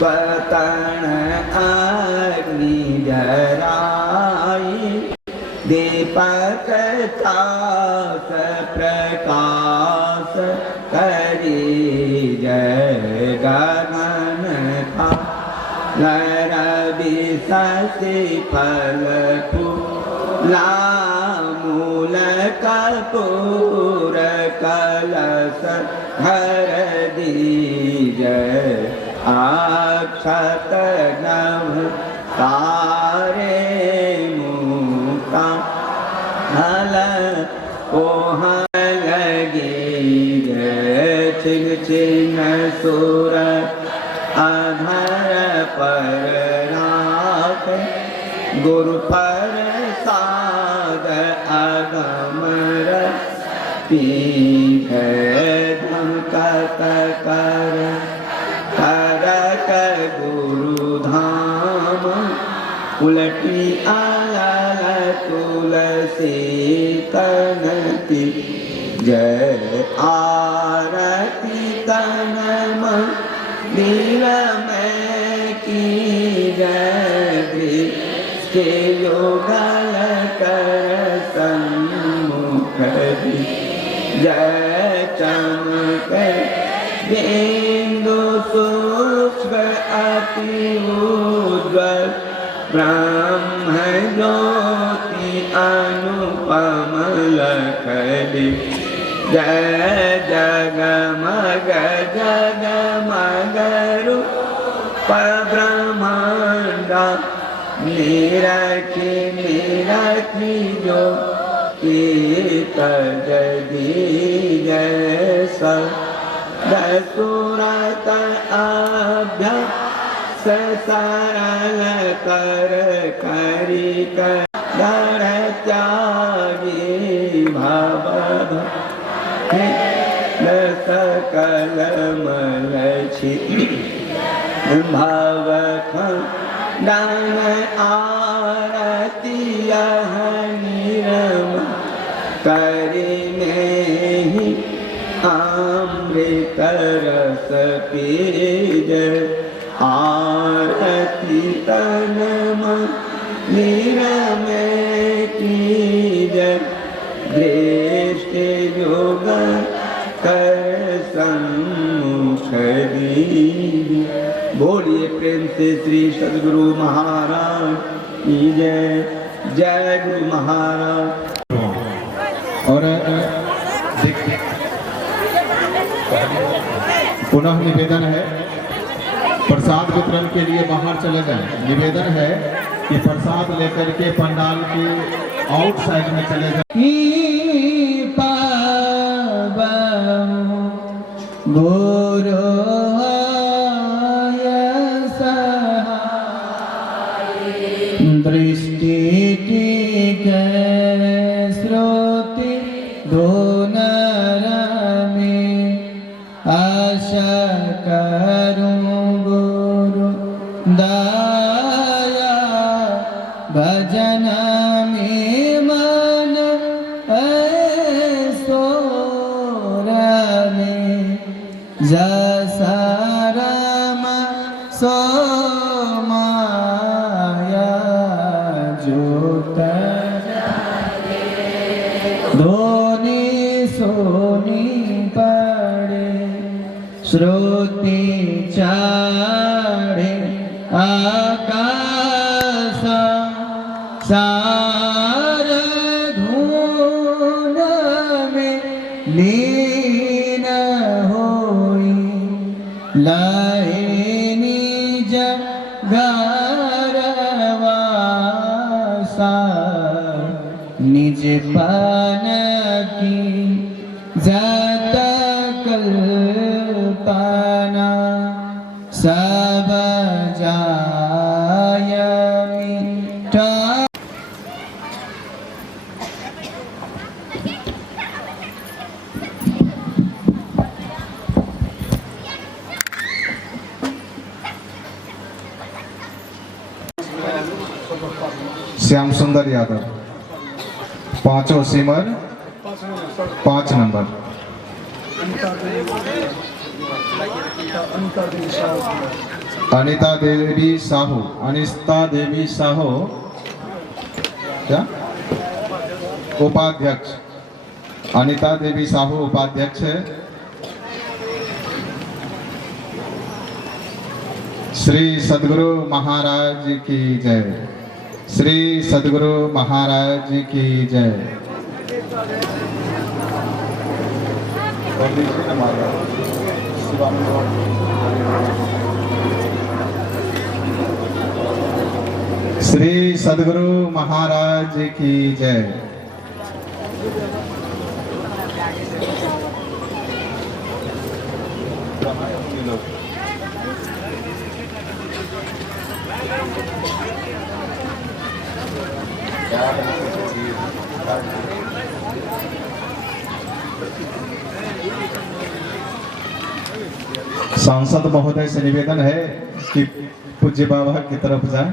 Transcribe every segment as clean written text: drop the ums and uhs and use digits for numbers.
पतन अग्नि जराई दीपक चास प्रकाश करी जय गगन था रवि शशि फल फूला मूल कपूर कलश धर दीजय अक्षत नभ तारे मुक्ता हल ओह लगी जय छिन छिन सुर अधर पर राख गुरु पर साद अगमर पीठ धमकत कर करक गुरु धाम उलटी आयल तुलसी तनती जय आरती तनम दिल में की जय दृष्टि योगल कर सन्मुख जय चमक बिंदु सूक्ष्म अति उज्ज्वल ब्रह्म ज्योति अनुपम लखली जय जगमग जगमग रूप ब्रह्मांडा निरखी निरखी जो तजदी जैसा दसुरत अभ्यास सरल कर करी कर दर त्यागी भव सकल मलछि भव खंडन आरती निरम करी में अमृत रस पीज आरती तनम निरम कीज दृष्टि योग कर सम्मुख दीन। बोलिए प्रेम से श्री सद्गुरु महाराज की जय। जय गुरु महाराज। और पुनः निवेदन है प्रसाद वितरण के लिए बाहर चले जाएं। निवेदन है कि प्रसाद लेकर के पंडाल के आउटसाइड में चले जाएं। दृष्टि श्रुति दोनर में आशा करूं गुरु दया भजन में मन ऐसोर में जसरम सो श्रुति चढ़े आकाश सार धून में लीन होई लाए निज घरवासा निज पान की जात कल्पना सब जाय मिटा। श्याम सुंदर यादव पांचों सिमर 5 नंबर। अंतर अनिता देवी साहू, अनिता देवी साहू क्या उपाध्यक्ष, अनिता देवी साहू उपाध्यक्ष है। श्री सद्गुरु महाराज की जय, श्री सद्गुरु महाराज की जय। श्री सद्गुरु महाराज की जय। सांसद महोदय से निवेदन है कि पूज्य बाबा की तरफ जाए।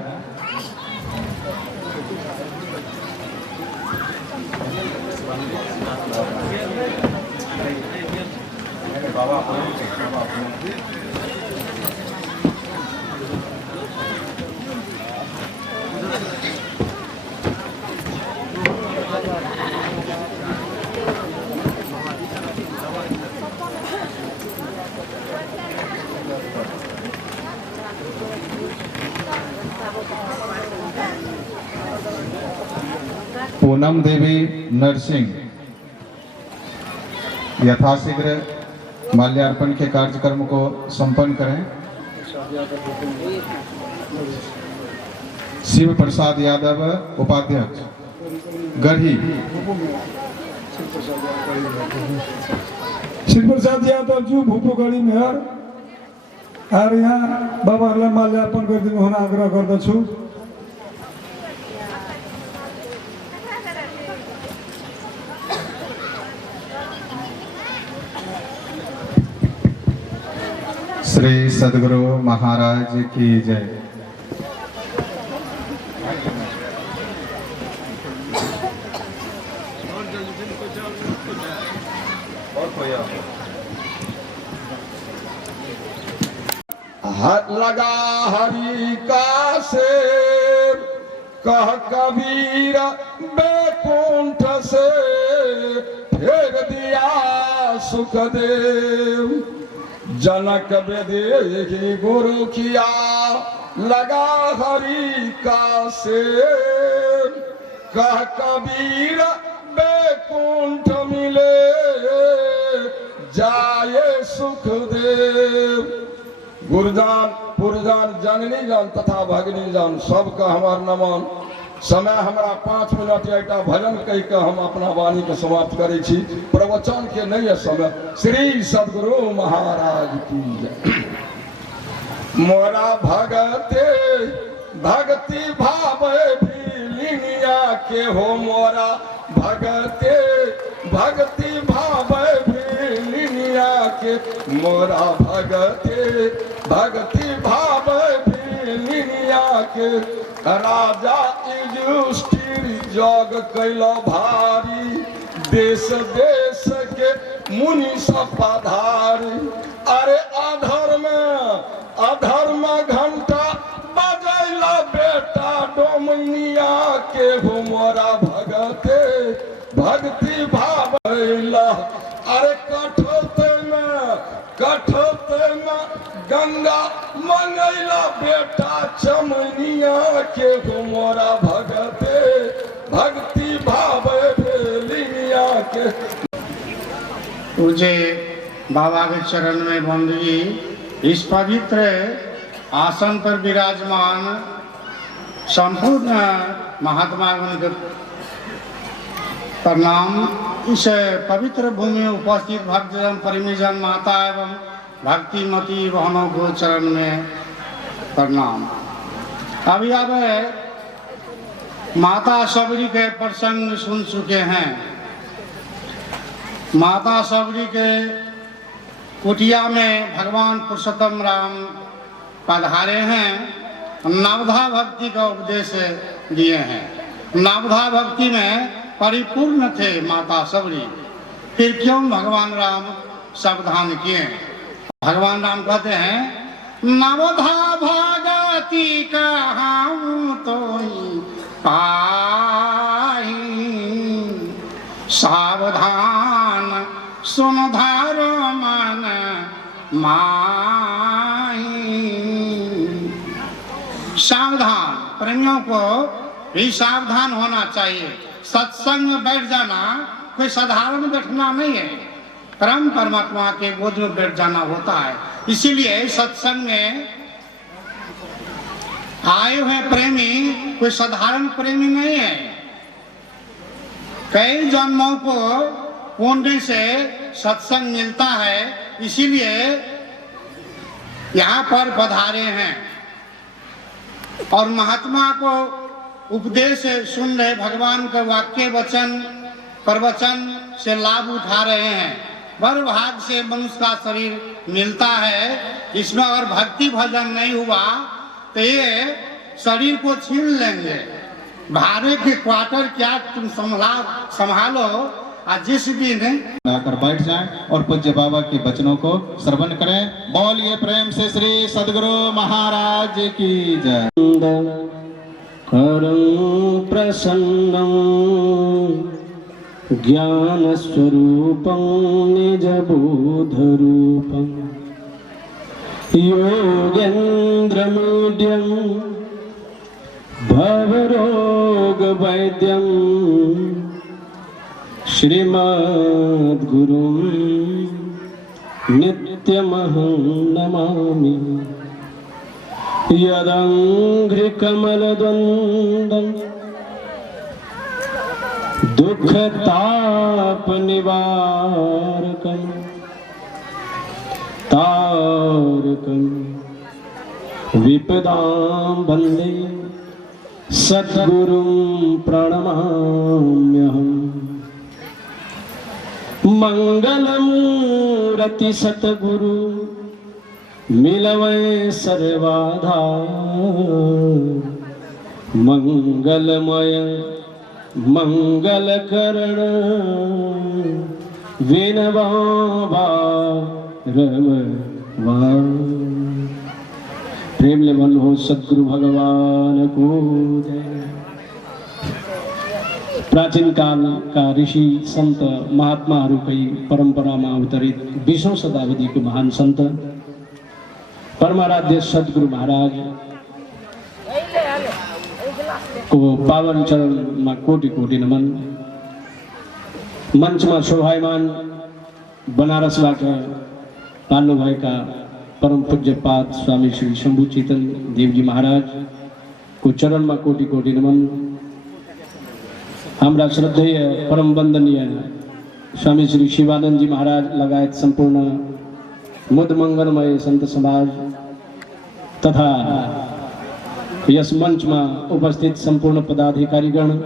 पूनम देवी नरसिंह यथाशीघ्र माल्यार्पण के कार्यक्रम को संपन्न करें। शिव प्रसाद यादव उपाध्यक्ष गढ़ी। शिव प्रसाद यादव जी भूपोगढ़ी मेयर और यहाँ बाबा माल्यार्पण कर दिन होना आग्रह गर्दछु। श्री सद्गुरु महाराज की जय। हाथ लगा हरि का शेर, कह कबीर बैकुंठ से फेर दिया सुखदेव। जनक वेदेही गुरु किया लगा हरि का शेर, कह कबीर बैकुंठ मिले जाए सुखदेव। गुरुजान पुरजान जननी जान तथा भगनी जान सबका हमार नमन। समय हमारा 5 मिनट एकटा भजन कह के हम अपना वाणी के समाप्त करे छी। प्रवचन के नहीं है समय। श्री सद्गुरु महाराज की जय। मोरा भगते भक्ति भाव भी लिनिया के हो, मोरा भगते भक्ति भाव भी लिनिया के, मोरा भगते भक्ति भाव भी लिनिया के। राजा युधिष्ठिर जग कैला भारी, देश देश के मुनि सब पधारी। अरे अधर्म घंटा बजैला बेटा डोमनिया के हो, मोरा भगते भक्ति भावैला। अरे कठोते में गंगा मंगैला बेटा चमनिया के हो, मोरा भगते भक्ति भाव भेलिया के। मुझे बाबा के चरण में बंदगी। इस पवित्र आसन पर विराजमान संपूर्ण महात्मागण के प्रणाम। इस पवित्र भूमि में उपस्थित भक्तजन परिजन माता एवं भक्तिमती बहनों को चरण में प्रणाम। अभी अब माता सबरी के प्रसंग सुन चुके हैं। माता सबरी के कुटिया में भगवान पुरुषोत्तम राम पधारे हैं, नवधा भक्ति का उपदेश दिए हैं। नवधा भक्ति में परिपूर्ण थे माता सबरी, फिर क्यों भगवान राम सावधान किए? भगवान राम कहते हैं नवधा भगति कहाऊं तो पाई, सावधान सुन धारो मन माही। सावधान, प्रेमियों को भी सावधान होना चाहिए। सत्संग में बैठ जाना कोई साधारण बैठना नहीं है, परम परमात्मा के गोद में बैठ जाना होता है। इसीलिए सत्संग में आए हुए प्रेमी कोई साधारण प्रेमी नहीं है। कई जन्मों को पुण्य से सत्संग मिलता है, इसीलिए यहाँ पर पधारे हैं और महात्मा को उपदेश सुन रहे, भगवान का वाक्य वचन प्रवचन से लाभ उठा रहे हैं। बर भाग से मनुष्य का शरीर मिलता है, इसमें अगर भक्ति भजन नहीं हुआ तो ये शरीर को छीन लेंगे। भाड़े के क्वार्टर क्या तुम संभालो। आज जिस दिन आकर बैठ जाएं और पूज्य बाबा के वचनों को श्रवण करें। बोलिए प्रेम से श्री सद्गुरु महाराज की जय। करं प्रसन्नं ज्ञान स्वरूपं निज बोधरूपं योगेन्द्रमीड्यं भवरोग वैद्यं श्रीमद्गुरुं नित्यमहं नमामि। यदङ्घ्रिकमलद्वन्द्वं दुःखतापनिवारकं तारकं विपदां वन्दे सद्गुरुं प्रणमाम्यहम्। मंगलमूर्ति सतगुरु मिलवै सर्वाधार, मंगलमय मंगलकरण विनवा रमवा। प्रेम ले मन हो सद्गुरु भगवान को जय। प्राचीन काल का ऋषि संत महात्माहरू कई परंपरा में अवतरित 20औं शताब्दी को महान संत परमाराध्य सद्गुरु महाराज को पावन चरण में कोटि कोटि नमन। मंच में शोभायमान बनारसबाट पाल्नु भएका परम पूज्य पाद स्वामी श्री शंभु चेतन देवजी महाराज को चरण में कोटि कोटि नमन। हाम्रा श्रद्धेय परम वंदनीय स्वामी श्री शिवानंद जी महाराज लगायत संपूर्ण मुद मंगलमय संत समाज तथा यस मंच में उपस्थित संपूर्ण पदाधिकारीगण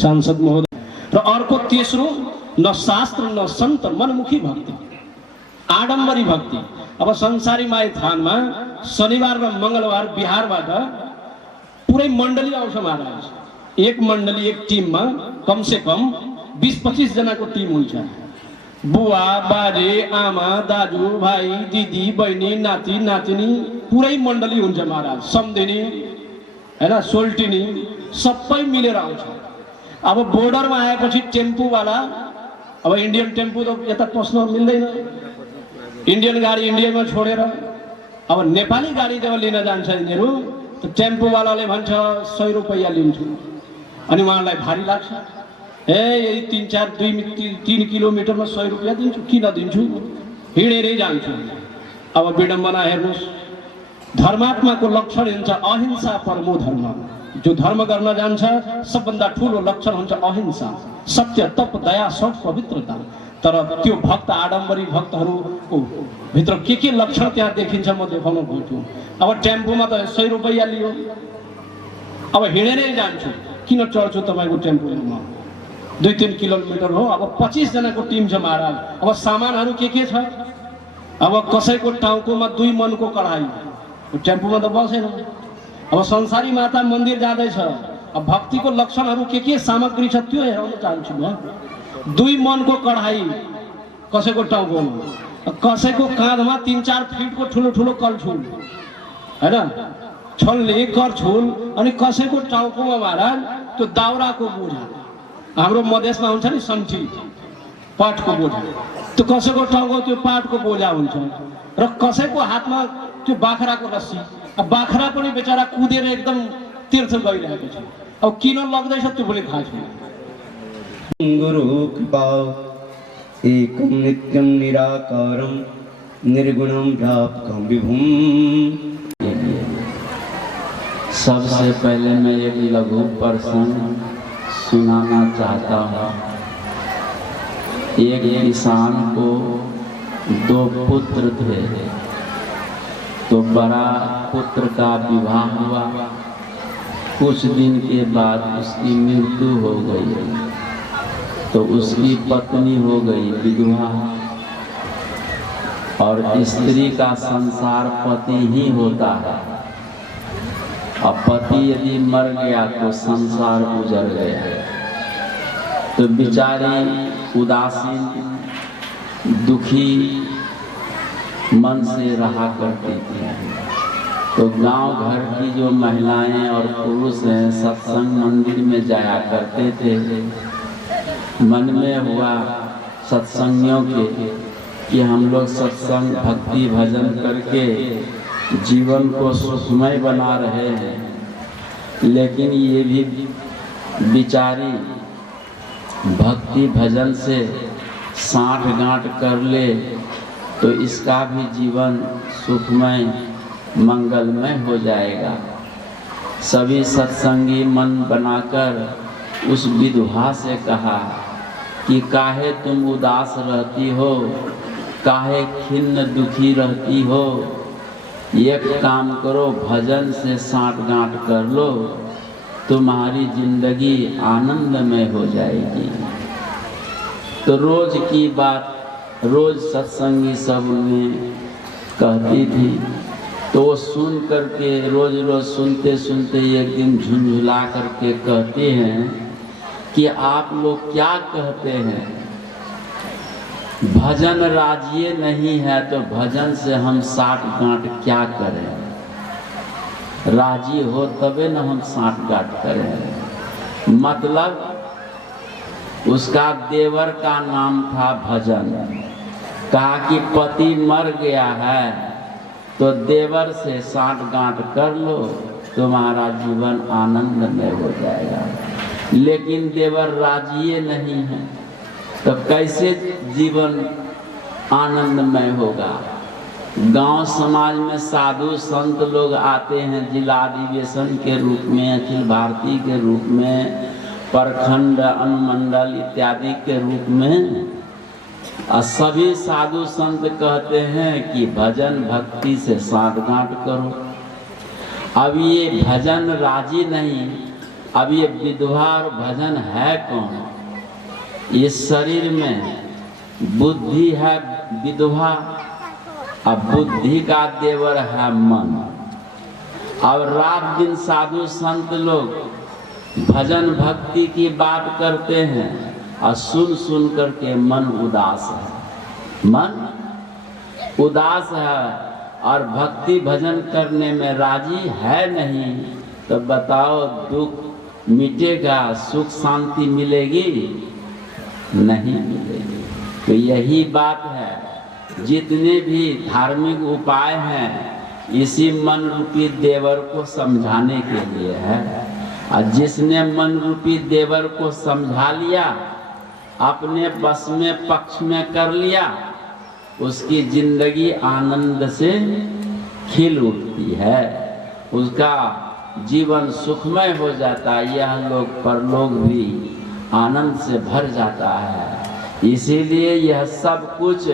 सांसद महोदय र अर्को तेस्रो न शास्त्र न संत मनमुखी भक्ति आडम्बरी भक्ति। अब संसारी माई थान में शनिवार र मंगलबार बिहारबाट पुरै मण्डली आउँछ महाराज। एक मंडली एक टीम में कम से कम 20-25 जना को टीम हुन्छ। बुवा बाजे आमा दाजु भाई दिदी बहिनी नाति नातिनी पुरै मण्डली हुन्छ महाराज। सम्धिनी हैन सोल्टिनी सबै मिलेर आउँछ। अब बोर्डर में आएपछि टेम्पू वाला अब इंडियन टेम्पू तो यता पस्न मिल्दैन, इंडियन गाड़ी इंडिया में छोडेर अब नेपाली गाड़ी जब लिन जान्छ यिनीहरू तो टेम्पू वालाले भन्छ 100 रुपैयाँ लिन्छु। अनि उहाँलाई भारी लाग्छ। ए यही 3 किलोमिटर में 100 रुपैयाँ दिन्छु, किन दिन्छु, हिँडेरै जान्छु। अब विडम्बना हेर्नुस्, धर्मात्मा को लक्षण हुन्छ अहिंसा परमो धर्म। जो धर्म गर्न जान्छ सबभन्दा ठूलो लक्षण हुन्छ अहिंसा, सत्य, तप, दया, सौख, पवित्रता। तर त्यो भक्त आडम्बरी भक्तहरूको भित्र के लक्षण त्यहाँ देखिन्छ म देखाउन खोज्छु। अब टेम्पोमा त 100 रुपैयाँ लियो, अब हिँडेरै जान्छु, किन चढ्छु तपाईको टेम्पोमा? 2-3 किलोमिटर हो। अब 25 जनाको टिम छ महाराज। अब सामानहरू के छ? अब कसैको टाउकोमा 2 मनको कढाई, टेम्पोमा त बसेन। अब संसारी माता मन्दिर जाँदैछ, अब भक्तिको लक्षणहरू के सामग्री छ त्यो हेर्न चाहन्छु म। 2 मनको कढाई कसैको टाउकोमा, कसे को कांधमा 3-4 फीट को ठुलो ठुलो कलछुल है ना छल्ले करछुल अनि कसैको टाउकोमा महाराज त्यो दाउराको बोझा हाम्रो मधेसमा हुन्छ नि सन्ठी पाटको बोझा त्यो कसैको टाउको त्यो पाटको बोझा हुन्छ र कसैको हातमा त्यो बाख्राको रस्सी अब बाख्रा पनि बेचारा कुदेर एकदम तीर्थ गइरहेको छ अब किन लग्दैछ त्यो पनि थाहा छैन गुरु कृपा एकं नित्यं निराकारं निर्गुणं व्यापकं विभुम्। सबसे पहले मैं एक लघु प्रसंग सुनाना चाहता हूँ। एक किसान को 2 पुत्र थे, तो बड़ा पुत्र का विवाह हुआ। कुछ दिन के बाद उसकी मृत्यु हो गई, तो उसकी पत्नी हो गई विधवा। और स्त्री का संसार पति ही होता है, और पति यदि मर गया तो संसार गुजर गया। तो बेचारी उदासीन दुखी मन से रहा करती थी। तो गांव घर की जो महिलाएं और पुरुष हैं सत्संग मंदिर में जाया करते थे। मन में हुआ सत्संगियों के कि हम लोग सत्संग भक्ति भजन करके जीवन को सुखमय बना रहे हैं, लेकिन ये भी बिचारी भक्ति भजन से साठ गांठ कर ले तो इसका भी जीवन सुखमय मंगलमय हो जाएगा। सभी सत्संगी मन बनाकर उस विधवा से कहा कि काहे तुम उदास रहती हो, काहे खिन्न दुखी रहती हो, एक काम करो भजन से साठ गांठ कर लो, तुम्हारी जिंदगी आनंदमय हो जाएगी। तो रोज की बात रोज सत्संगी सब उन्हें कहती थी, तो वो सुन करके रोज रोज सुनते सुनते एक दिन झुंझुला करके कहते हैं कि आप लोग क्या कहते हैं, भजन राजिए नहीं है तो भजन से हम साठ गांठ क्या करें, राजी हो तबे न हम साठ गांठ करें। मतलब उसका देवर का नाम था भजन। कहा कि पति मर गया है तो देवर से साठ गांठ कर लो, तुम्हारा जीवन आनंदमय हो जाएगा। लेकिन देवर राजिए नहीं है तो कैसे जीवन आनंदमय होगा। गांव समाज में साधु संत लोग आते हैं जिला अधिवेशन के रूप में, अखिल भारतीय के रूप में, प्रखंड अनुमंडल इत्यादि के रूप में। सभी साधु संत कहते हैं कि भजन भक्ति से साठ गांठ करो। अब ये भजन राजी नहीं, अब ये विधवा और भजन है कौन। इस शरीर में बुद्धि है विधवा, अब बुद्धि का देवर है मन। अब रात दिन साधु संत लोग भजन भक्ति की बात करते हैं और सुन सुन करके मन उदास है, मन उदास है और भक्ति भजन करने में राजी है नहीं। तो बताओ दुख मिटेगा, सुख शांति मिलेगी? नहीं मिलेगी। तो यही बात है, जितने भी धार्मिक उपाय हैं इसी मन रूपी देवर को समझाने के लिए है। और जिसने मन रूपी देवर को समझा लिया, अपने बस में पक्ष में कर लिया, उसकी जिंदगी आनंद से खिल उठती है, उसका जीवन सुखमय हो जाता है। यह लोग परलोक भी आनंद से भर जाता है। इसीलिए यह सब कुछ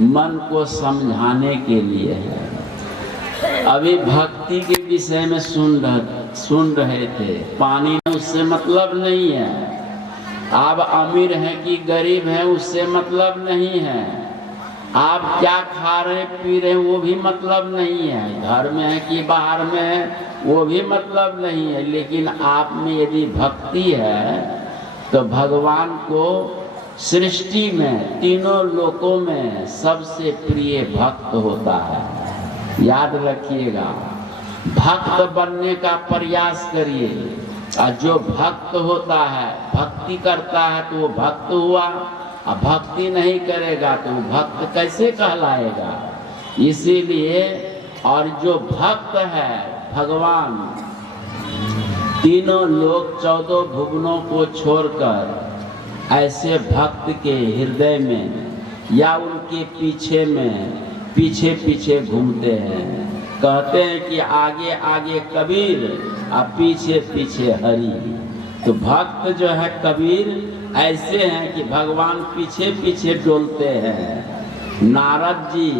मन को समझाने के लिए है। अभी भक्ति के विषय में सुन रहे थे, पानी उससे मतलब नहीं है। आप अमीर हैं कि गरीब हैं उससे मतलब नहीं है। आप क्या खा रहे पी रहे वो भी मतलब नहीं है। घर में है कि बाहर में है वो भी मतलब नहीं है। लेकिन आप में यदि भक्ति है तो भगवान को सृष्टि में तीनों लोकों में सबसे प्रिय भक्त होता है। याद रखिएगा, भक्त बनने का प्रयास करिए। और जो भक्त होता है, भक्ति करता है तो वो भक्त हुआ, और भक्ति नहीं करेगा तो वो भक्त कैसे कहलाएगा। इसीलिए और जो भक्त है भगवान तीनों लोक 14 भुवनों को छोड़कर ऐसे भक्त के हृदय में या उनके पीछे में पीछे पीछे घूमते हैं। कहते हैं कि आगे आगे कबीर और पीछे पीछे हरि। तो भक्त जो है कबीर ऐसे हैं कि भगवान पीछे पीछे डोलते हैं। नारद जी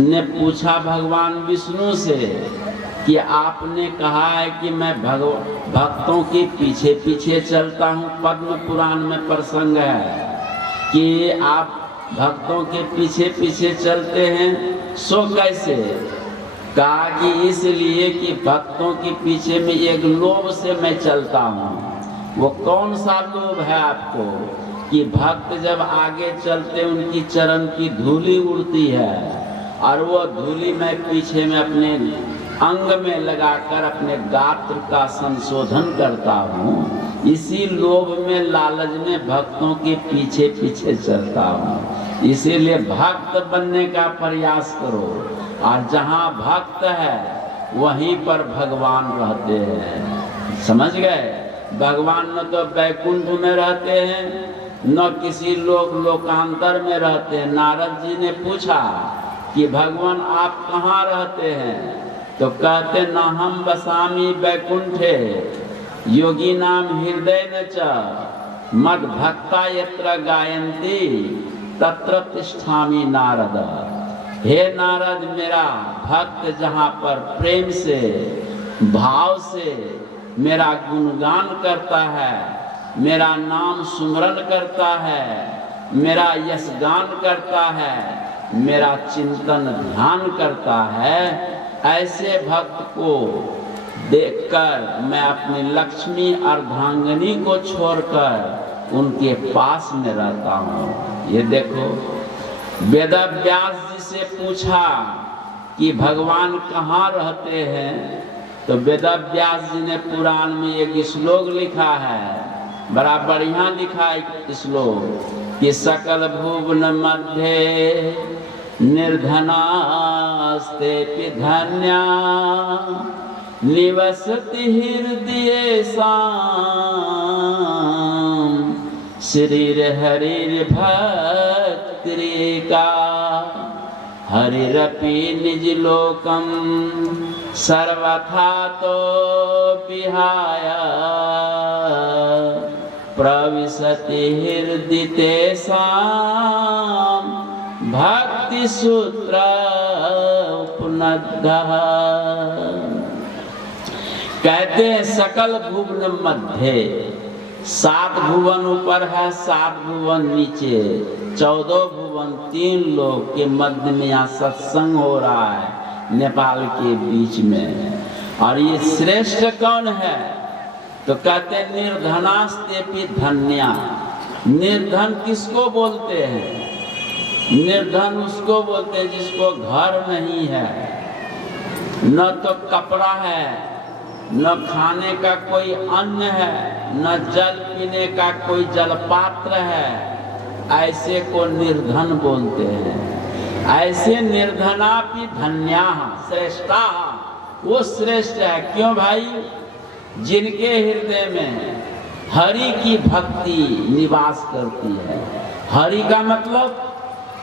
ने पूछा भगवान विष्णु से कि आपने कहा है कि मैं भक्तों के पीछे पीछे चलता हूँ। पद्म पुराण में प्रसंग है कि आप भक्तों के पीछे पीछे चलते हैं, सो कैसे? कहा कि इसलिए कि भक्तों के पीछे में एक लोभ से मैं चलता हूँ। वो कौन सा लोभ है आपको? कि भक्त जब आगे चलते उनकी चरण की धूली उड़ती है और वो धूली मैं पीछे में अपने अंग में लगाकर अपने गात्र का संशोधन करता हूँ। इसी लोभ में लालच में भक्तों के पीछे पीछे चलता हूँ। इसीलिए भक्त बनने का प्रयास करो, और जहाँ भक्त है वहीं पर भगवान रहते हैं। समझ गए? भगवान न तो वैकुंठ में रहते हैं न किसी लोकांतर में रहते हैं। नारद जी ने पूछा कि भगवान आप कहाँ रहते हैं? तो कहते न हम बसामी वैकुंठे योगी नाम हृदय न च मद भक्ता यत्र गायन्ति तत्र तिष्ठामि नारद। हे नारद, मेरा भक्त जहाँ पर प्रेम से भाव से मेरा गुणगान करता है, मेरा नाम सुमरन करता है, मेरा यशगान करता है, मेरा चिंतन ध्यान करता है, ऐसे भक्त को देखकर मैं अपनी लक्ष्मी अर्धांगिनी को छोड़कर उनके पास में रहता हूँ। ये देखो, वेदव्यास जी से पूछा कि भगवान कहाँ रहते हैं, तो वेदव्यास जी ने पुराण में एक श्लोक लिखा है, बड़ा बढ़िया लिखा है श्लोक कि सकल भुवन मध्य निर्धनास्ते धन्या निवसति हृदय शरीर हरिर भक्ति का हरिरपि निज लोकम सर्वथा तो विहाय प्रविशति हृदय तेषां भक्ति सूत्र उपनद्यः। कहते हैं सकल भुवन मध्य, 7 भुवन ऊपर है, 7 भुवन नीचे, 14 भुवन 3 लोग के मध्य में यहाँ सत्संग हो रहा है नेपाल के बीच में। और ये श्रेष्ठ कौन है? तो कहते हैं निर्धनास्तेपि धन्या। निर्धन किसको बोलते हैं? निर्धन उसको बोलते हैं जिसको घर नहीं है, न तो कपड़ा है, न खाने का कोई अन्न है, न जल पीने का कोई जलपात्र है, ऐसे को निर्धन बोलते हैं। ऐसे निर्धनापि धन्याः श्रेष्ठाः, वो श्रेष्ठ है। क्यों भाई? जिनके हृदय में हरि की भक्ति निवास करती है। हरि का मतलब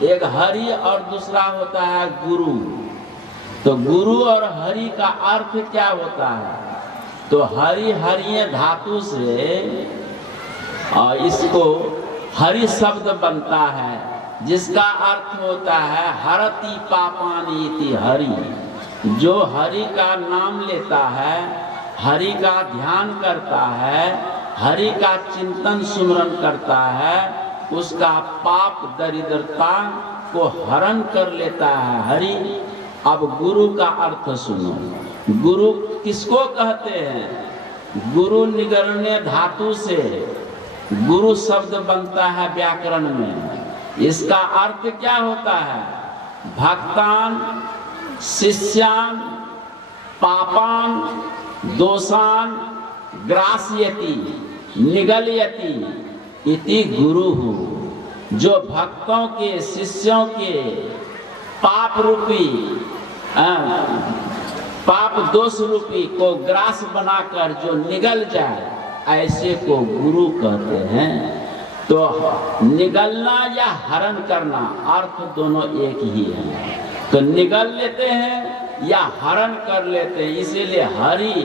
एक हरि और दूसरा होता है गुरु। तो गुरु और हरि का अर्थ क्या होता है? तो हरि हरिय धातु से और इसको हरि शब्द बनता है, जिसका अर्थ होता है हरति पापानि इति हरि। जो हरि का नाम लेता है, हरि का ध्यान करता है, हरि का चिंतन सुमरन करता है, उसका पाप दरिद्रता को हरण कर लेता है हरि। अब गुरु का अर्थ सुनो। गुरु किसको कहते हैं? गुरु निगरण्य धातु से गुरु शब्द बनता है व्याकरण में। इसका अर्थ क्या होता है? भक्तान शिष्यान पापान दोषान ग्रास्यति निगलयति इति गुरु। जो भक्तों के शिष्यों के पाप रूपी पाप दोष रूपी को ग्रास बनाकर जो निगल जाए, ऐसे को गुरु कहते हैं। तो निगलना या हरण करना अर्थ दोनों एक ही है। तो निगल लेते हैं या हरण कर लेते हैं, इसीलिए हरि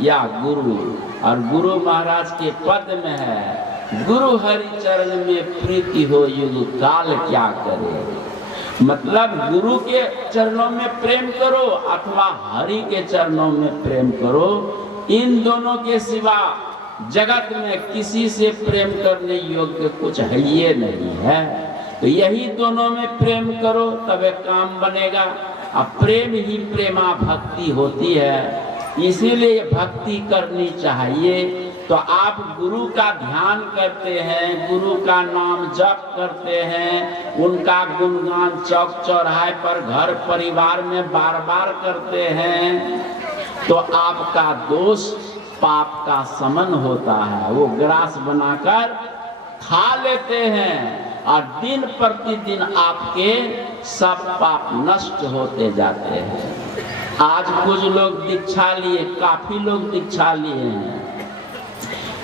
या गुरु। और गुरु महाराज के पद में है, गुरु हरि चरण में प्रीति हो युग काल क्या करे। मतलब गुरु के चरणों में प्रेम करो अथवा हरि के चरणों में प्रेम करो। इन दोनों के सिवा जगत में किसी से प्रेम करने योग्य कुछ है ये नहीं है। तो यही दोनों में प्रेम करो तब काम बनेगा। अब प्रेम ही प्रेमा भक्ति होती है, इसीलिए भक्ति करनी चाहिए। तो आप गुरु का ध्यान करते हैं, गुरु का नाम जप करते हैं, उनका गुणगान चौक चौराहे पर घर परिवार में बार बार करते हैं, तो आपका दोष पाप का समन होता है। वो ग्रास बनाकर खा लेते हैं और दिन प्रतिदिन आपके सब पाप नष्ट होते जाते हैं। आज कुछ लोग दीक्षा लिए, काफी लोग दीक्षा लिए हैं।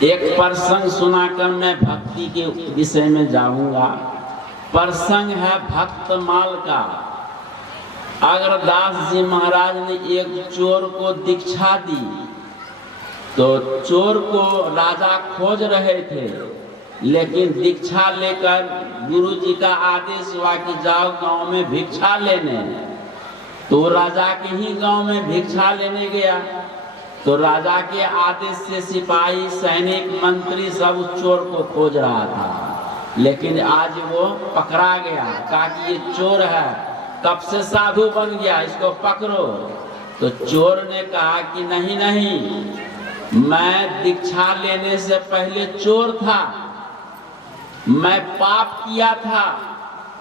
एक प्रसंग सुनाकर मैं भक्ति के विषय में जाऊंगा। प्रसंग है भक्तमाल का। अग्रदास जी महाराज ने एक चोर को दीक्षा दी, तो चोर को राजा खोज रहे थे, लेकिन दीक्षा लेकर गुरु जी का आदेश हुआ कि जाओ गांव में भिक्षा लेने। तो राजा के ही गांव में भिक्षा लेने गया। तो राजा के आदेश से सिपाही सैनिक मंत्री सब उस चोर को खोज रहा था, लेकिन आज वो पकड़ा गया। कहा कि ये चोर है, कब से साधु बन गया, इसको पकड़ो। तो चोर ने कहा कि नहीं नहीं, मैं दीक्षा लेने से पहले चोर था, मैं पाप किया था,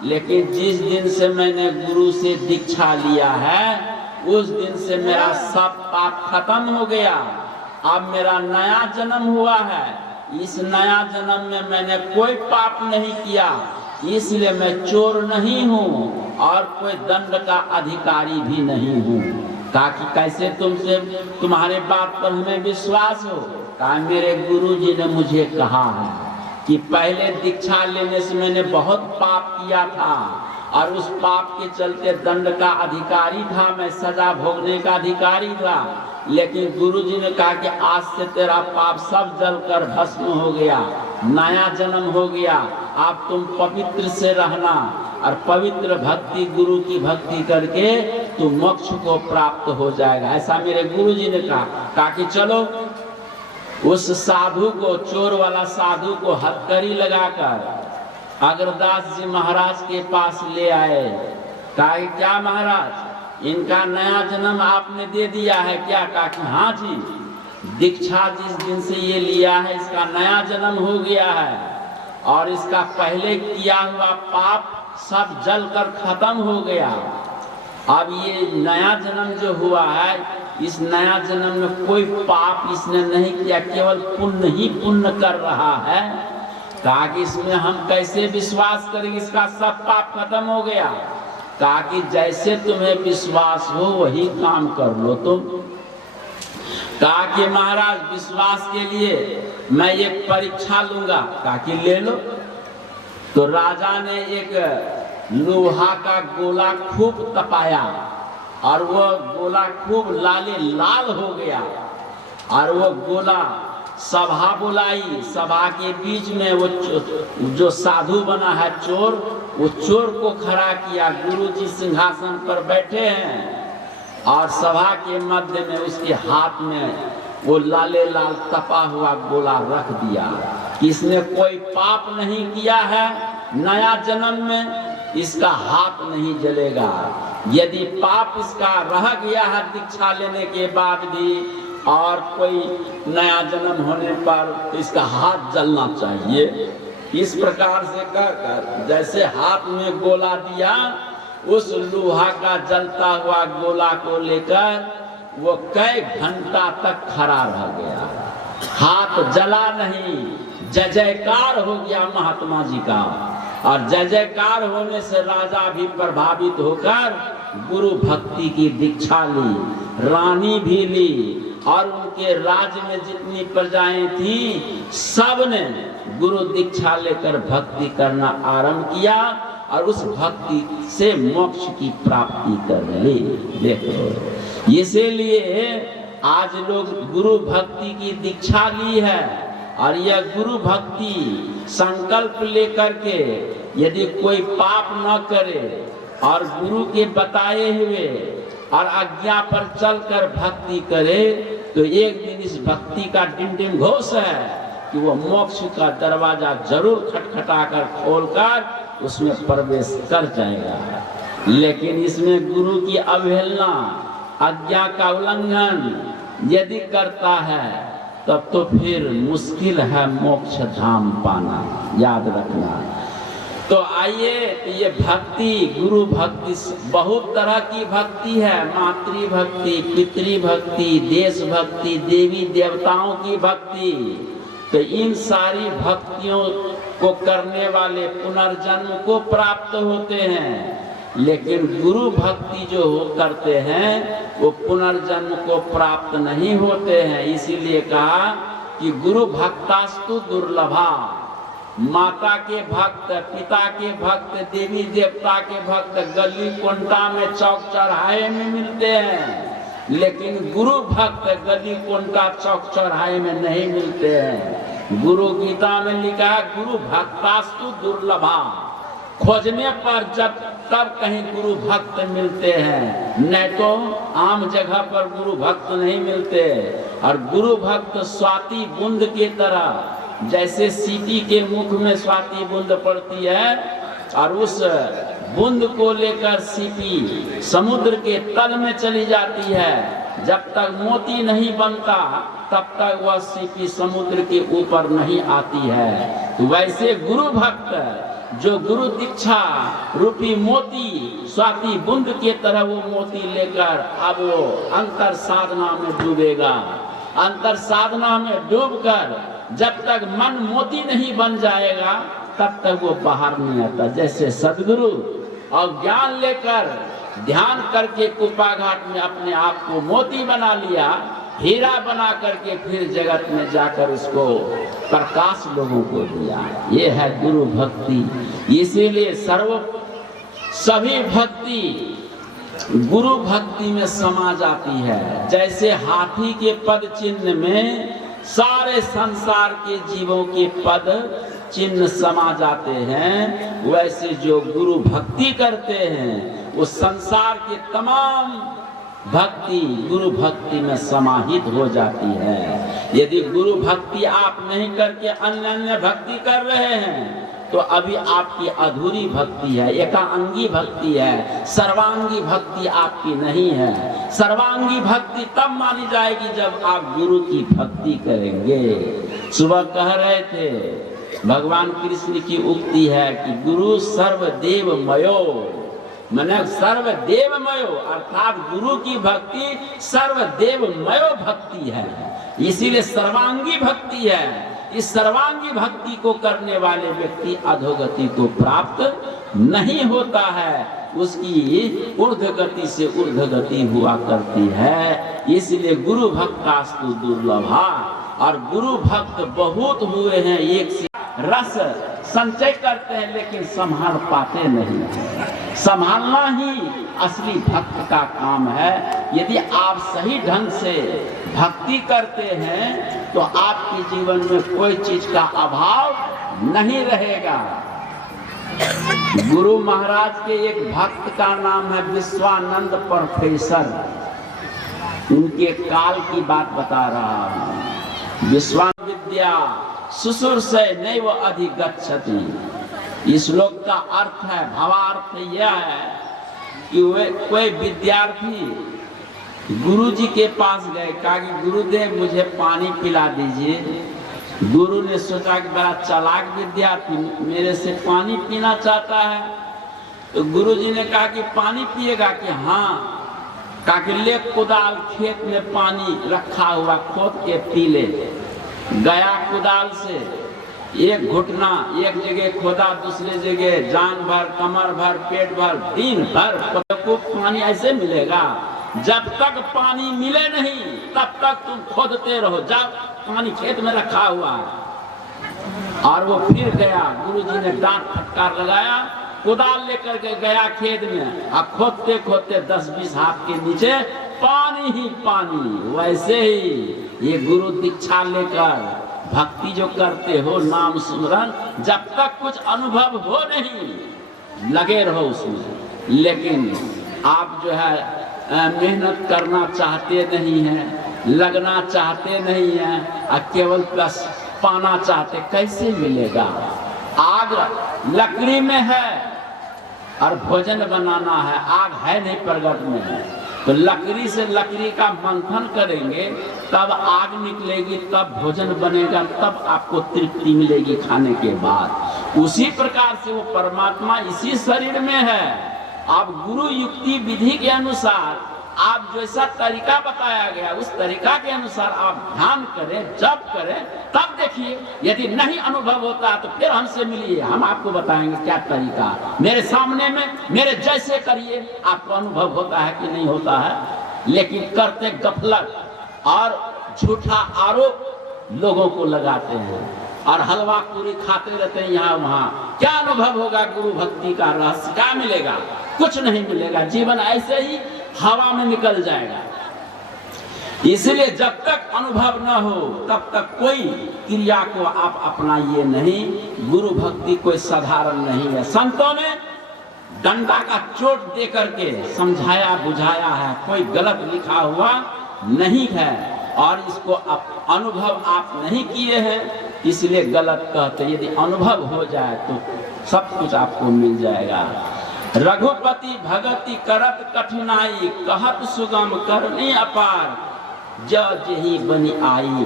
लेकिन जिस दिन से मैंने गुरु से दीक्षा लिया है उस दिन से मेरा सब पाप खत्म हो गया। अब मेरा नया जन्म हुआ है, इस नया जन्म में मैंने कोई पाप नहीं किया, इसलिए मैं चोर नहीं हूँ और कोई दंड का अधिकारी भी नहीं हूँ। कहा कि कैसे तुमसे तुम्हारे बात पर हमें विश्वास हो? कहा मेरे गुरु जी ने मुझे कहा है कि पहले दीक्षा लेने से मैंने बहुत पाप किया था और उस पाप के चलते दंड का अधिकारी था, मैं सजा भोगने का अधिकारी था, लेकिन गुरुजी ने कहा कि आज से तेरा पाप सब जलकर भस्म हो गया, नया जन्म हो गया, अब तुम पवित्र से रहना और पवित्र भक्ति गुरु की भक्ति करके तू मोक्ष को प्राप्त हो जाएगा। ऐसा मेरे गुरुजी ने कहा कि चलो उस साधु को, चोर वाला साधु को हथकड़ी लगाकर अग्रदास जी महाराज के पास ले आए। कहा क्या महाराज, इनका नया जन्म आपने दे दिया है क्या? कहा कि हाँ जी, दीक्षा जिस दिन से ये लिया है इसका नया जन्म हो गया है और इसका पहले किया हुआ पाप सब जल कर खत्म हो गया। अब ये नया जन्म जो हुआ है, इस नया जन्म में कोई पाप इसने नहीं किया, केवल पुण्य ही पुण्य कर रहा है। कहा कि इसमें हम कैसे विश्वास करेंगे, इसका सब पाप खत्म हो गया। कहा कि जैसे तुम्हें विश्वास हो वही काम कर लो तुम। कहा कि महाराज विश्वास के लिए मैं एक परीक्षा लूंगा। कहा कि ले लो। तो राजा ने एक लोहा का गोला खूब तपाया और वो गोला खूब लाले लाल हो गया और वो गोला सभा बुलाई। सभा के बीच में वो जो साधु बना है चोर, वो चोर को खड़ा किया। गुरुजी सिंहासन पर बैठे हैं और सभा के मध्य में उसके हाथ में वो लाले लाल तपा हुआ गोला रख दिया कि इसने कोई पाप नहीं किया है, नया जन्म में इसका हाथ नहीं जलेगा। यदि पाप इसका रह गया है दीक्षा लेने के बाद भी और कोई नया जन्म होने पर इसका हाथ जलना चाहिए। इस प्रकार से कहकर जैसे हाथ में गोला दिया, उस लोहा का जलता हुआ गोला को लेकर वो कई घंटा तक खड़ा रह गया, हाथ जला नहीं। जय जयकार हो गया महात्मा जी का, और जय जयकार होने से राजा भी प्रभावित होकर गुरु भक्ति की दीक्षा ली, रानी भी ली, और उनके राज्य में जितनी प्रजाएं थी सब ने गुरु दीक्षा लेकर भक्ति करना आरंभ किया, और उस भक्ति से मोक्ष की प्राप्ति कर ली। देखो, इसीलिए आज लोग गुरु भक्ति की दीक्षा ली है, और यह गुरु भक्ति संकल्प लेकर के यदि कोई पाप न करे और गुरु के बताए हुए और आज्ञा पर चलकर भक्ति करे, तो एक दिन इस भक्ति का डिंडिम घोष है कि वो मोक्ष का दरवाजा जरूर खटखटाकर खोलकर उसमें प्रवेश कर जाएगा। लेकिन इसमें गुरु की अवहेलना, आज्ञा का उल्लंघन यदि करता है तब तो फिर मुश्किल है मोक्ष धाम पाना, याद रखना। तो आइए, ये भक्ति, गुरु भक्ति बहुत तरह की भक्ति है। मातृ भक्ति, पितृ भक्ति, देश भक्ति, देवी देवताओं की भक्ति। तो इन सारी भक्तियों को करने वाले पुनर्जन्म को प्राप्त होते हैं, लेकिन गुरु भक्ति जो करते हैं वो पुनर्जन्म को प्राप्त नहीं होते हैं। इसीलिए कहा कि गुरु भक्तास्तु दुर्लभा। माता के भक्त, पिता के भक्त, देवी देवता के भक्त गली कोंटा में, चौक चौराहे में मिलते हैं, लेकिन गुरु भक्त गली कोंटा चौक चौराहे में नहीं मिलते हैं। गुरु गीता में लिखा है गुरु भक्तास्तु दुर्लभा। खोजने पर जब तब कहीं गुरु भक्त मिलते हैं, नहीं तो आम जगह पर गुरु भक्त नहीं मिलते। और गुरु भक्त स्वाति बूंद की तरह, जैसे सीपी के मुख में स्वाति बूंद पड़ती है और उस बूंद को लेकर सीपी समुद्र के तल में चली जाती है, जब तक मोती नहीं बनता तब तक वह सीपी समुद्र के ऊपर नहीं आती है। तो वैसे गुरु भक्त जो गुरु दीक्षा रूपी मोती, स्वाति बूंद के तरह वो मोती लेकर अब वो अंतर साधना में डूबेगा। अंतर साधना में डूबकर जब तक मन मोती नहीं बन जाएगा तब तक वो बाहर नहीं आता। जैसे सदगुरु और ज्ञान लेकर ध्यान करके कुपा घाट में अपने आप को मोती बना लिया, हीरा बना करके फिर जगत में जाकर उसको प्रकाश लोगों को दिया। ये है गुरु भक्ति। इसीलिए सभी भक्ति गुरु भक्ति में समा जाती है। जैसे हाथी के पद चिन्ह में सारे संसार के जीवों के पद चिन्ह समा जाते हैं, वैसे जो गुरु भक्ति करते हैं वो संसार के तमाम भक्ति गुरु भक्ति में समाहित हो जाती है। यदि गुरु भक्ति आप नहीं करके अन्य भक्ति कर रहे हैं तो अभी आपकी अधूरी भक्ति है, एकांगी भक्ति है, सर्वांगी भक्ति आपकी नहीं है। सर्वांगी भक्ति तब मानी जाएगी जब आप गुरु की भक्ति करेंगे। सुबह कह रहे थे, भगवान कृष्ण की उक्ति है कि गुरु सर्वदेवमयो, मैंने सर्वदेवमयो, अर्थात गुरु की भक्ति सर्वदेवमयो भक्ति है, इसीलिए सर्वांगी भक्ति है। इस सर्वांगी भक्ति को करने वाले व्यक्ति अधोगति को प्राप्त नहीं होता है, उसकी ऊर्ध्व गति से ऊर्ध्व गति हुआ करती है। इसलिए गुरु भक्तास्तु दुर्लभा। और गुरु भक्त बहुत हुए हैं, एक से रस संचय करते हैं लेकिन संभाल पाते नहीं। संभालना ही असली भक्त का काम है। यदि आप सही ढंग से भक्ति करते हैं तो आपके जीवन में कोई चीज का अभाव नहीं रहेगा। गुरु महाराज के एक भक्त का नाम है विश्वानंद प्रोफेसर। उनके काल की बात बता रहा हूं। विश्वान विद्या सुसुर से नैव अधिगच्छति। इस श्लोक का अर्थ है, भावार्थ यह है कि वे कोई विद्यार्थी गुरु जी के पास गए, कहा कि गुरुदेव मुझे पानी पिला दीजिए। गुरु ने सोचा कि बड़ा चालाक विद्यार्थी मेरे से पानी पीना चाहता है। तो गुरु जी ने कहा कि पानी पिएगा कि हाँ। कहा कि ले कुदाल, खेत में पानी रखा हुआ, खोद के पी ले। गया कुदाल से एक घुटना, एक जगह खोदा, दूसरे जगह जान भर, कमर भर, पेट भर, दिन भर को पानी ऐसे मिलेगा। जब तक पानी मिले नहीं तब तक तुम खोदते रहो, जब पानी खेत में रखा हुआ है। और वो फिर गया, गुरुजी ने डांट फटकार लगाया, कुदाल लेकर के गया खेत में, और खोदते खोदते 10-20 हाथ के नीचे पानी ही पानी। वैसे ही ये गुरु दीक्षा लेकर भक्ति जो करते हो, नाम सुमरन, जब तक कुछ अनुभव हो नहीं लगे रहो उसमें। लेकिन आप जो है मेहनत करना चाहते नहीं हैं, लगना चाहते नहीं हैं, और केवल बस पाना चाहते, कैसे मिलेगा? आग लकड़ी में है और भोजन बनाना है, आग है नहीं प्रगट में। तो लकड़ी से लकड़ी का मंथन करेंगे तब आग निकलेगी, तब भोजन बनेगा, तब आपको तृप्ति मिलेगी खाने के बाद। उसी प्रकार से वो परमात्मा इसी शरीर में है। आप गुरु युक्ति विधि के अनुसार आप जैसा तरीका बताया गया उस तरीका के अनुसार आप ध्यान करें, जप करें, तब देखिए। यदि नहीं अनुभव होता तो फिर हमसे मिलिए, हम आपको बताएंगे क्या तरीका। मेरे सामने में मेरे जैसे करिए, आपको अनुभव होता है कि नहीं होता है। लेकिन करते गफलत और झूठा आरोप लोगों को लगाते हैं और हलवा पूरी खाते रहते हैं यहाँ वहाँ। क्या अनुभव होगा? गुरु भक्ति का रहस्य क्या मिलेगा? कुछ नहीं मिलेगा। जीवन ऐसे ही हवा में निकल जाएगा। इसलिए जब तक अनुभव न हो तब तक कोई क्रिया को आप अपनाइए नहीं। गुरु भक्ति कोई साधारण नहीं है। संतों ने डंडा का चोट दे करके समझाया बुझाया है, कोई गलत लिखा हुआ नहीं है। और इसको अनुभव आप नहीं किए हैं इसलिए गलत कहते। यदि अनुभव हो जाए तो सब कुछ आपको मिल जाएगा। रघुपति भगति करत कठिनाई, कहत सुगम करनी अपार, जो जही बनी आई।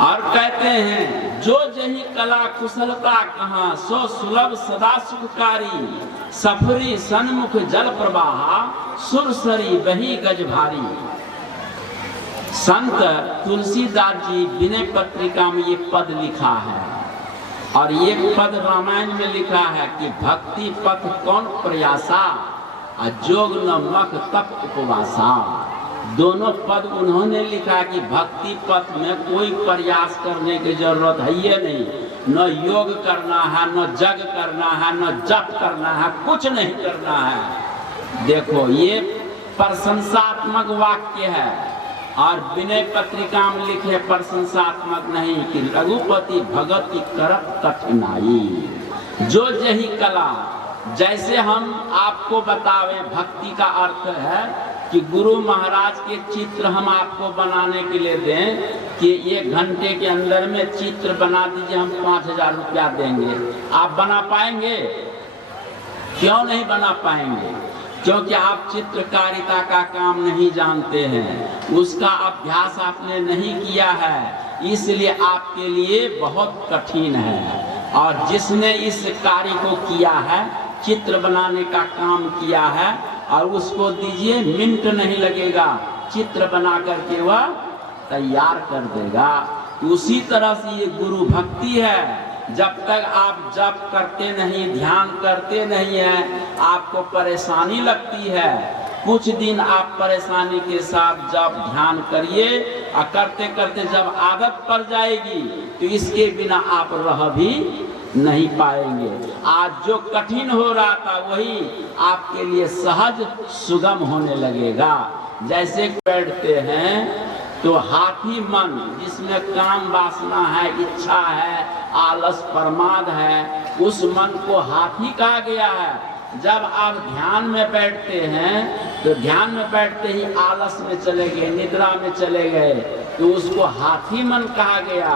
और कहते हैं जो जही कला कुशलता कहाँ, सो सुलभ सदा सुखकारी। सफरी सन्मुख जल प्रवाह, सुरसरी बही गज भारी। संत तुलसीदास जी विनय पत्रिका में ये पद लिखा है और ये पद रामायण में लिखा है कि भक्ति पथ कौन प्रयासा, जोग न मख तप उपवासा। दोनों पद उन्होंने लिखा कि भक्ति पथ में कोई प्रयास करने की जरूरत है ये नहीं। न योग करना है, न जग करना है, न जप करना है, कुछ नहीं करना है। देखो ये प्रशंसात्मक वाक्य है और विनय पत्रिका में लिखे प्रशंसात्मक नहीं कि रघुपति भगति करत कठिनाई। जो जही कला, जैसे हम आपको बतावे भक्ति का अर्थ है कि गुरु महाराज के चित्र हम आपको बनाने के लिए दें कि 1 घंटे के अंदर में चित्र बना दीजिए, हम 5000 रुपया देंगे। आप बना पाएंगे? क्यों नहीं बना पाएंगे? क्योंकि आप चित्रकारिता का काम नहीं जानते हैं, उसका अभ्यास आपने नहीं किया है, इसलिए आपके लिए बहुत कठिन है। और जिसने इस कार्य को किया है, चित्र बनाने का काम किया है, और उसको दीजिए, मिनट नहीं लगेगा, चित्र बना करके वह तैयार कर देगा। उसी तरह से ये गुरु भक्ति है। जब तक आप जप करते नहीं, ध्यान करते नहीं है, आपको परेशानी लगती है। कुछ दिन आप परेशानी के साथ जब ध्यान करिए और करते करते जब आदत पड़ जाएगी तो इसके बिना आप रह भी नहीं पाएंगे। आज जो कठिन हो रहा था वही आपके लिए सहज सुगम होने लगेगा। जैसे बैठते हैं तो हाथी मन जिसमें काम वासना है, इच्छा है, आलस प्रमाद है, उस मन को हाथी कहा गया है। जब आप ध्यान में बैठते हैं तो ध्यान में बैठते ही आलस में चले गए, निद्रा में चले गए, तो उसको हाथी मन कहा गया।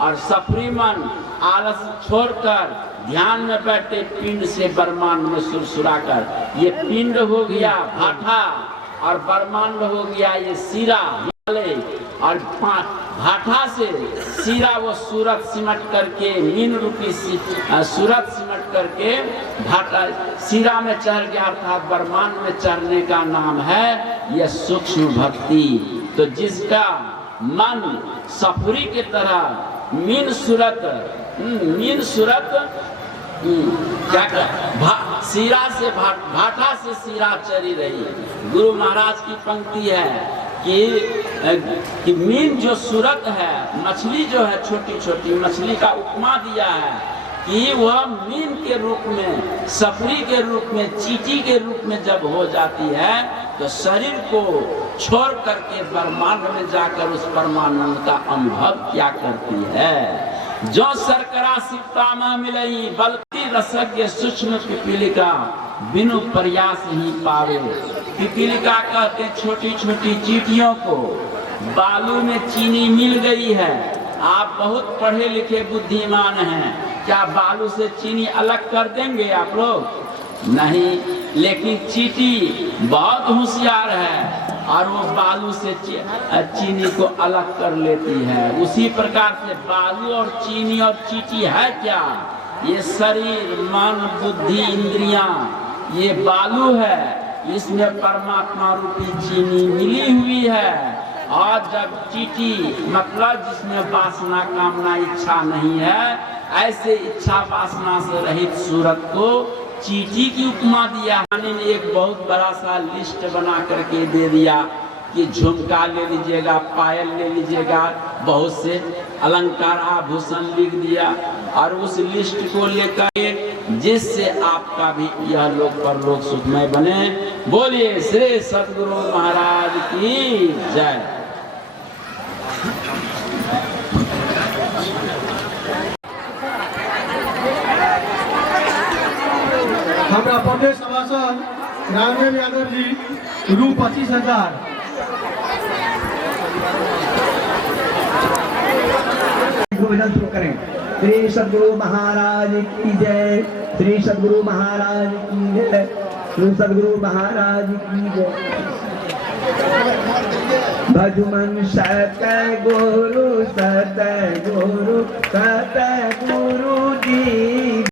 और सफरी मन आलस छोड़कर ध्यान में बैठते पिंड से बरमान में सुरसुरा कर, ये पिंड हो गया भाठा, और ब्रह्मांड हो गया ये सीरा हिमालय, और भाठा से सीरा वो सूरत सिमट करके मीन रूपी सूरत सिमट करके भाटा सीरा में चढ़ गया, अर्थात ब्रह्मांड में चढ़ने का नाम है यह सूक्ष्म भक्ति। तो जिसका मन सफरी की तरह मीन सूरत क्या कर सीरा से भाटा से सीरा चली रही। गुरु महाराज की पंक्ति है कि मीन जो सूरत है, मछली जो है छोटी छोटी मछली का उपमा दिया है कि वह मीन के रूप में, सफरी के रूप में, चींटी के रूप में जब हो जाती है तो शरीर को छोड़ करके ब्रह्मांड में जाकर उस परमानंद का अनुभव क्या करती है। जो शर्करा सिक्ता मिलई बल्कि रसज्ञ सूक्ष्म पिपीलिका बिनु प्रयास ही पावे। पिपीलिका कहते छोटी छोटी चींटियों को। बालू में चीनी मिल गई है, आप बहुत पढ़े लिखे बुद्धिमान हैं, क्या बालू से चीनी अलग कर देंगे आप लोग? नहीं, लेकिन चींटी बहुत होशियार है और वो बालू से चीनी को अलग कर लेती है। उसी प्रकार से बालू और चीनी और चींटी है क्या? ये शरीर, मन, बुद्धि, इंद्रियां, ये बालू है, इसमें परमात्मा रूपी चीनी मिली हुई है। और जब चींटी मतलब जिसमें वासना, कामना, इच्छा नहीं है, ऐसे इच्छा वासना से रहित सूरत को चींटी की उपमा दिया। ने एक बहुत बड़ा सा लिस्ट बना करके दे दिया कि झुमका ले लीजिएगा, पायल ले लीजिएगा, बहुत से अलंकार आभूषण लिख दिया और उस लिस्ट को लेकर जिससे आपका भी यह लोक परलोक सुखमय बने। बोलिए श्री सद्गुरु महाराज की जय। हमारा प्रदेश सभासद रामदेव यादव जी रू 25,000। गोविंदन शुरू करें। श्री सद्गुरु महाराज की जय, श्री सद्गुरु महाराज की जय, श्री सद्गुरु महाराज की जय। भजमन सत गुरु जी।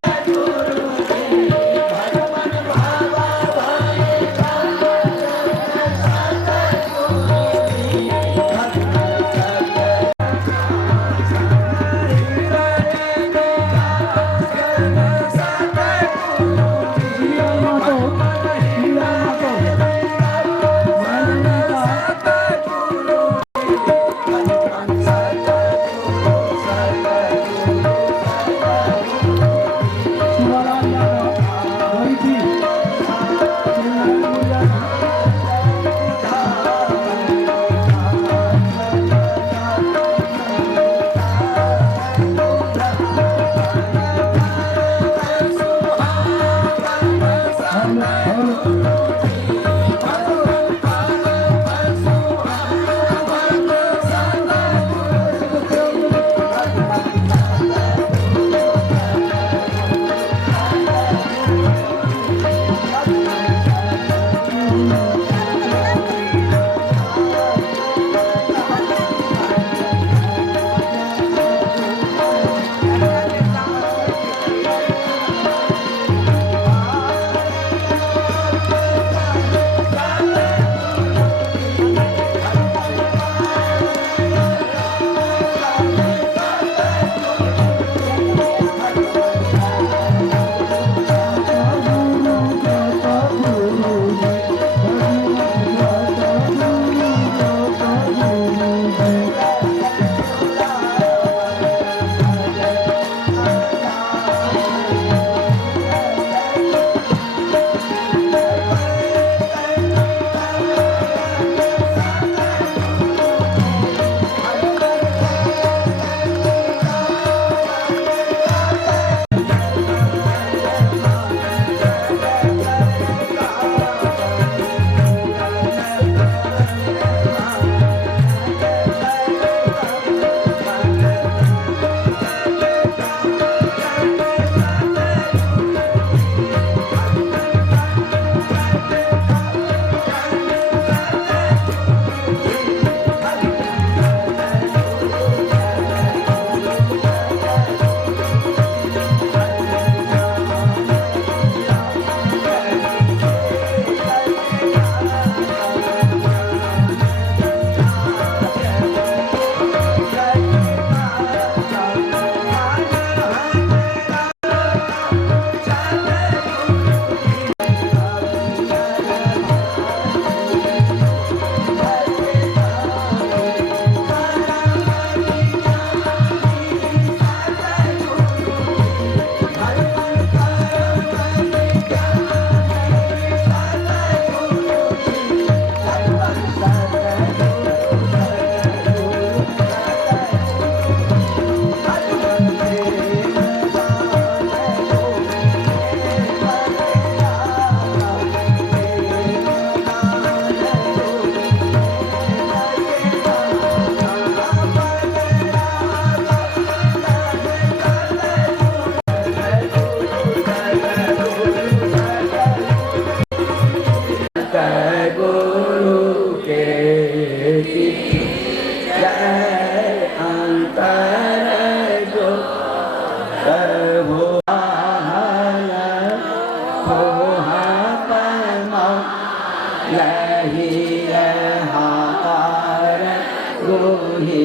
गोही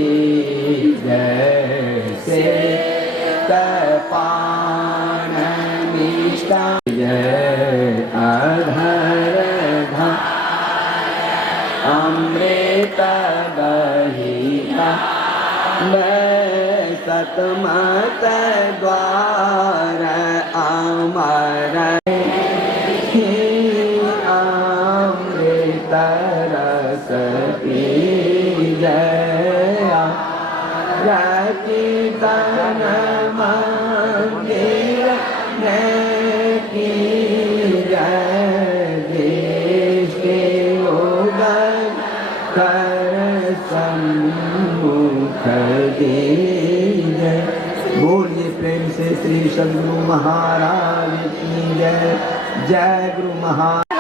जैसे पान मिष्टा जय अधर अमृत दहिता मैं सतमत द्वार अमर अमृत रस जया रचितन मंदिर की जय दृष्टि उदय कर सम्मुख दीजय। बोलिए प्रेम से श्री सद्गुरु महाराज की जय। जय गुरु महाराज।